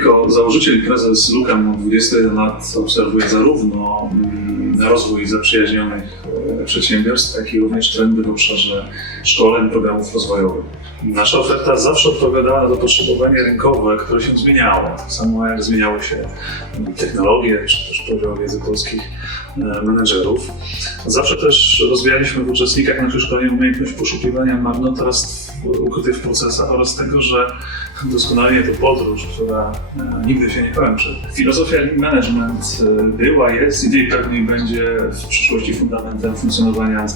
Jako założyciel i prezes Lukam od 21 lat obserwuję zarówno mm, rozwój zaprzyjaźnionych przedsiębiorstw, jak i również trendy w obszarze szkoleń, programów rozwojowych. Nasza oferta zawsze odpowiadała na zapotrzebowanie rynkowe, które się zmieniało. Tak samo jak zmieniały się technologie, czy też poziom wiedzy polskich e, menedżerów. Zawsze też rozwijaliśmy w uczestnikach naszych szkoleń umiejętność poszukiwania marnotrawstw ukrytych w procesach oraz tego, że doskonalenie to podróż, która e, nigdy się nie kończy. Filozofia Management e, była, jest i pewnie będzie w przyszłości fundamentem funkcjonowania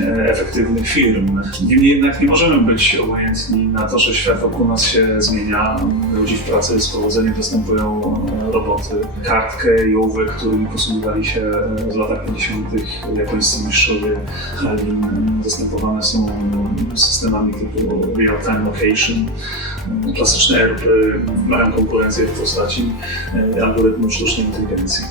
e, efektywnych firm. Niemniej jednak nie możemy być obojętni na to, że świat wokół nas się zmienia. Ludzi w pracy z powodzeniem dostępują e, roboty. Kartkę i ołówek, którymi posługiwali się e, w latach 50. japońscy mistrzowie Lean, zastępowane są systemami typu real-time location, klasyczne ERP mają konkurencję w postaci algorytmu sztucznej inteligencji.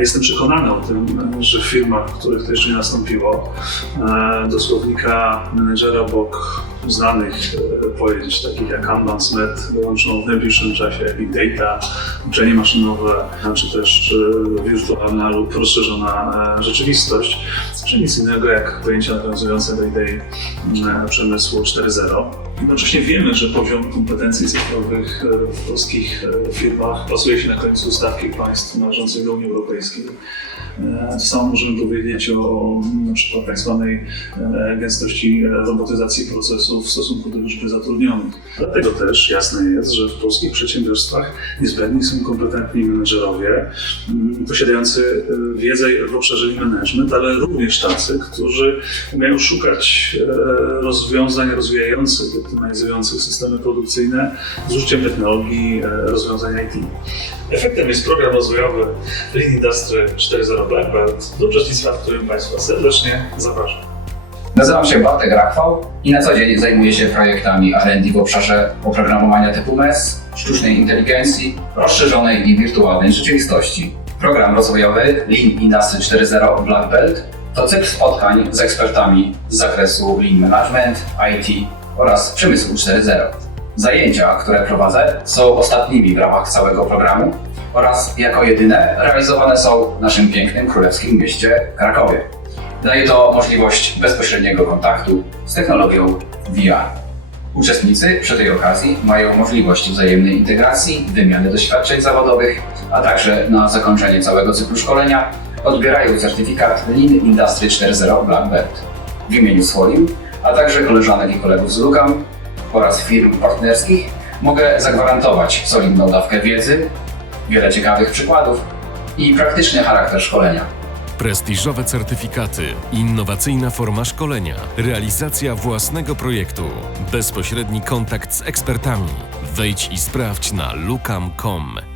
Jestem przekonany o tym, że w firmach, w których to jeszcze nie nastąpiło, e, do słownika menedżera obok znanych e, pojęć takich jak Kanban, SMET dołączą w najbliższym czasie Big Data, uczenie maszynowe, czy też e, wirtualna lub rozszerzona rzeczywistość, czy nic innego jak pojęcia nawiązujące do idei przemysłu 4.0. Jednocześnie wiemy, że poziom kompetencji cyfrowych e, w polskich e, firmach plasuje się na końcu stawki państw należących do Unii Europejskiej. E, To samo możemy powiedzieć o na przykład tak zwanej gęstości robotyzacji procesów w stosunku do liczby zatrudnionych. Dlatego też jasne jest, że w polskich przedsiębiorstwach niezbędni są kompetentni menedżerowie m, posiadający wiedzę w obszarze management, ale również tacy, którzy umieją szukać rozwiązań rozwijających, optymalizujących systemy produkcyjne z użyciem technologii, e, rozwiązań IT. Efektem jest program rozwojowy Lean Industry 4.0 Black Belt, do uczestnictwa w którym Państwa serdecznie zapraszam. Nazywam się Bartek Rakwał i na co dzień zajmuję się projektami R&D w obszarze oprogramowania typu MES, sztucznej inteligencji, rozszerzonej i wirtualnej rzeczywistości. Program rozwojowy Lean Industry 4.0 Black Belt to cykl spotkań z ekspertami z zakresu Lean Management, IT oraz przemysłu 4.0. Zajęcia, które prowadzę, są ostatnimi w ramach całego programu oraz jako jedyne realizowane są w naszym pięknym królewskim mieście Krakowie. Daje to możliwość bezpośredniego kontaktu z technologią VR. Uczestnicy przy tej okazji mają możliwość wzajemnej integracji, wymiany doświadczeń zawodowych, a także na zakończenie całego cyklu szkolenia odbierają certyfikat Lean Industry 4.0 Black Belt. W imieniu swoim, a także koleżanek i kolegów z Lugam oraz firm partnerskich mogę zagwarantować solidną dawkę wiedzy, wiele ciekawych przykładów i praktyczny charakter szkolenia. Prestiżowe certyfikaty, innowacyjna forma szkolenia, realizacja własnego projektu, bezpośredni kontakt z ekspertami. Wejdź i sprawdź na lukam.com.